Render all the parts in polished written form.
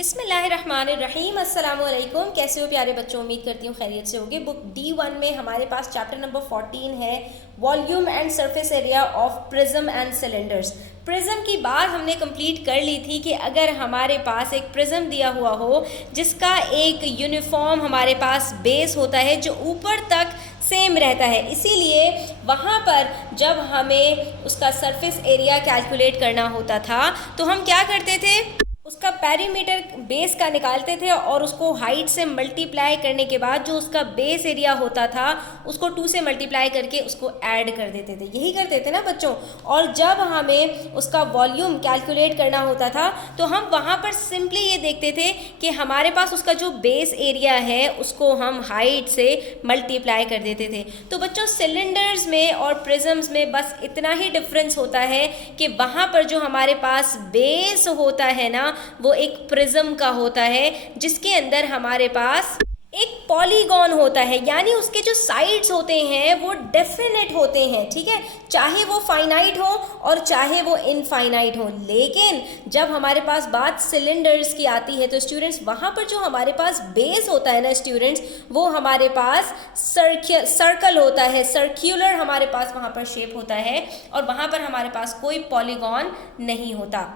बिस्मिल्लाहिर्रहमानिर्रहीम। अस्सलामुअलैकुम। कैसे हो प्यारे बच्चों? उम्मीद करती हूँ खैरियत से होगे। बुक D1 में हमारे पास चैप्टर नंबर 14 है, volume and surface area of prism and cylinders. Prism की बात हमने कंप्लीट कर ली थी कि अगर हमारे पास एक प्रिज्म दिया हुआ हो जिसका एक यूनिफॉर्म हमारे पास बेस होता है जो ऊपर तक सेम रहता है, इसीलिए वहाँ पर जब हमें उसका सरफेस एरिया कैलकुलेट करना होता था तो हम क्या करते थे, उसका पेरीमीटर बेस का निकालते थे और उसको हाइट से मल्टीप्लाई करने के बाद जो उसका बेस एरिया होता था उसको 2 से मल्टीप्लाई करके उसको ऐड कर देते थे। यही करते थे ना बच्चों। और जब हमें उसका वॉल्यूम कैलकुलेट करना होता था तो हम वहाँ पर सिंपली ये देखते थे कि हमारे पास उसका जो बेस एरिया है उसको हम हाइट से मल्टीप्लाई कर देते थे। तो बच्चों, सिलेंडर्स में और प्रिज्म्स में बस इतना ही डिफरेंस होता है कि वहाँ पर जो हमारे पास बेस होता है ना, वो एक प्रिज्म का होता है जिसके अंदर हमारे पास एक पॉलीगॉन होता है, यानी उसके जो साइड्स होते हैं वो डेफिनेट होते हैं। ठीक है, चाहे वो फाइनाइट हो और चाहे वो इनफाइनाइट हो। लेकिन जब हमारे पास बात सिलेंडर्स की आती है तो स्टूडेंट्स, वहाँ पर जो हमारे पास बेस होता है ना स्टूडेंट्स, वो हमारे पास सर्कल होता है, सर्क्यूलर हमारे पास वहाँ पर शेप होता है और वहाँ पर हमारे पास कोई पॉलीगॉन नहीं होता।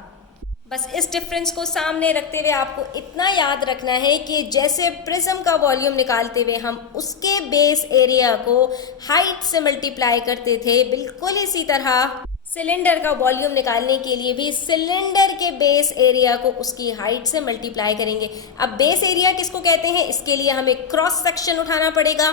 बस इस डिफरेंस को सामने रखते हुए आपको इतना याद रखना है कि जैसे प्रिज्म का वॉल्यूम निकालते हुए हम उसके बेस एरिया को हाइट से मल्टीप्लाई करते थे, बिल्कुल इसी तरह सिलेंडर का वॉल्यूम निकालने के लिए भी सिलेंडर के बेस एरिया को उसकी हाइट से मल्टीप्लाई करेंगे। अब बेस एरिया किसको कहते हैं, इसके लिए हमें क्रॉस सेक्शन उठाना पड़ेगा।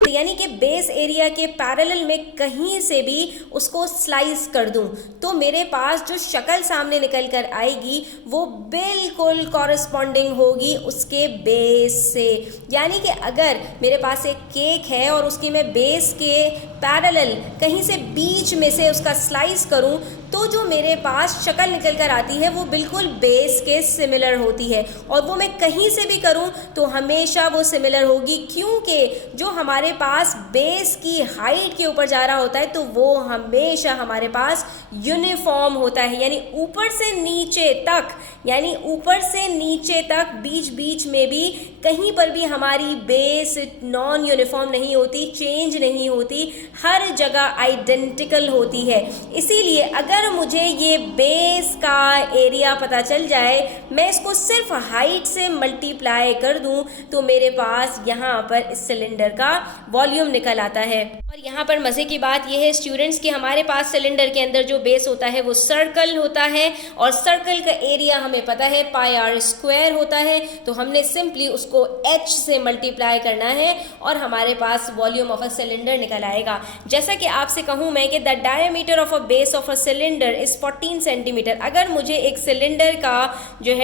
यानी कि बेस एरिया के पैरेलल में कहीं से भी उसको स्लाइस कर दूं तो मेरे पास जो शक्ल सामने निकल कर आएगी वो बिल्कुल कॉरस्पॉन्डिंग होगी उसके बेस से। यानी कि अगर मेरे पास एक केक है और उसकी मैं बेस के पैरेलल कहीं से बीच में से उसका स्लाइस करूं तो जो मेरे पास शक्ल निकल कर आती है वो बिल्कुल बेस के सिमिलर होती है। और वो मैं कहीं से भी करूं तो हमेशा वो सिमिलर होगी, क्योंकि जो हमारे पास बेस की हाइट के ऊपर जा रहा होता है तो वो हमेशा हमारे पास यूनिफॉर्म होता है। यानी ऊपर से नीचे तक, यानी ऊपर से नीचे तक बीच बीच में भी कहीं पर भी हमारी बेस नॉन यूनिफॉर्म नहीं होती, चेंज नहीं होती, हर जगह आइडेंटिकल होती है। इसीलिए अगर मुझे ये बेस का एरिया पता चल जाए, मैं इसको सिर्फ हाइट से मल्टीप्लाई कर दूं तो मेरे पास यहाँ पर इस सिलेंडर का वॉल्यूम निकल आता है। और यहाँ पर मज़े की बात यह है स्टूडेंट्स कि हमारे पास सिलेंडर के अंदर जो बेस होता है वो सर्कल होता है और सर्कल का एरिया हमें पता है पाई आर स्क्वायर होता है। तो हमने सिंपली उसको h से मल्टीप्लाई करना है और हमारे पास वॉल्यूम ऑफ अ सिलेंडर निकल आएगा। जैसा कि आपसे कहूँ मैं कि the diameter of a base of a cylinder is 14 centimetre. अगर मुझे एक सिलेंडर का जो है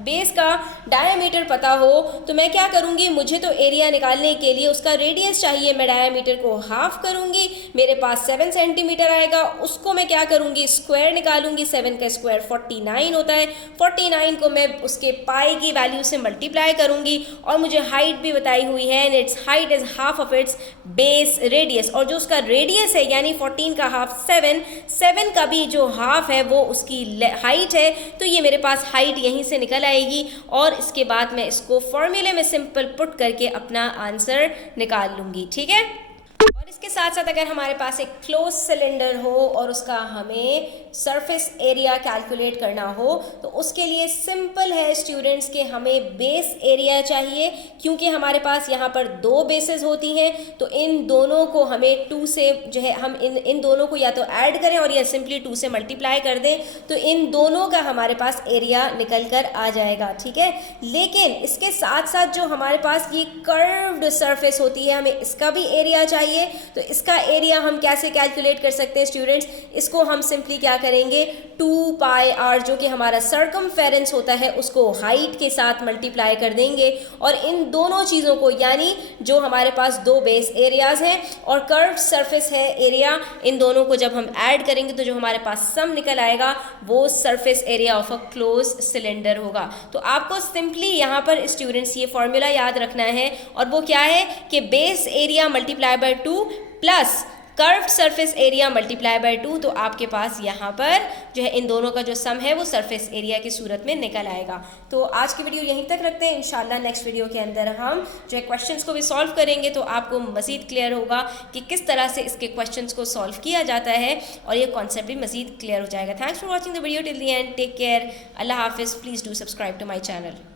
बेस का डायमीटर पता हो तो मैं क्या करूँगी, मुझे तो एरिया निकालने के लिए उसका रेडियस चाहिए, मैं डायमीटर को हाफ करूँगी, मेरे पास 7 सेंटीमीटर आएगा, उसको मैं क्या करूँगी, स्क्वायर निकालूंगी। 7 का स्क्वायर 49 होता है, 49 को मैं उसके पाई की वैल्यू से मल्टीप्लाई करूँगी और मुझे हाइट भी बताई हुई है and it's height is half of its base radius. और जो उसका रेडियस है यानी 14 का हाफ 7 का भी जो हाफ है वो उसकी हाइट है, तो ये मेरे पास हाइट यहीं से निकल आएगी और इसके बाद मैं इसको फॉर्मूले में सिंपल पुट करके अपना आंसर निकाल लूँगी। ठीक है, और इसके साथ साथ अगर हमारे पास एक क्लोज सिलेंडर हो और उसका हमें सरफेस एरिया कैलकुलेट करना हो तो उसके लिए सिंपल है स्टूडेंट्स कि हमें बेस एरिया चाहिए, क्योंकि हमारे पास यहाँ पर 2 बेसेस होती हैं तो इन दोनों को हमें 2 से जो है हम इन दोनों को या तो ऐड करें और या सिंपली 2 से मल्टीप्लाई कर दें तो इन दोनों का हमारे पास एरिया निकल कर आ जाएगा। ठीक है, लेकिन इसके साथ साथ जो हमारे पास ये कर्व्ड सरफेस होती है हमें इसका भी एरिया चाहिए। चाहिए। तो इसका एरिया हम कैसे कैलकुलेट कर सकते हैं स्टूडेंट्स, इसको हम सिंपली क्या करेंगे, 2 पाई आर जो कि हमारा सर्कमफेरेंस होता है उसको हाइट के साथ मल्टीप्लाई कर देंगे, और इन दोनों चीज़ों को यानी जो हमारे पास दो बेस एरियाज हैं और कर्व सरफेस है एरिया, इन दोनों को जब हम ऐड करेंगे तो जो हमारे पास सम निकल आएगा वो surface area of a close cylinder होगा। तो आपको सिंपली यहाँ पर स्टूडेंट्स ये फॉर्मूला याद रखना है, और वो क्या है कि base area multiply by 2 plus curved surface area multiply by 2, तो आपके पास यहाँ पर जो है इन दोनों का जो सम है वो सरफेस एरिया की सूरत में निकल आएगा। तो आज की वीडियो यहीं तक रखते हैं, इंशाल्लाह नेक्स्ट वीडियो के अंदर हम जो है क्वेश्चंस को भी सॉल्व करेंगे, तो आपको मज़ीद क्लियर होगा कि किस तरह से इसके क्वेश्चंस को सॉल्व किया जाता है, और ये कॉन्सेप्ट भी मज़ीद क्लियर हो जाएगा। Thanks for watching the video till the end, take care, अल्लाह हाफिज़, please do subscribe to my channel.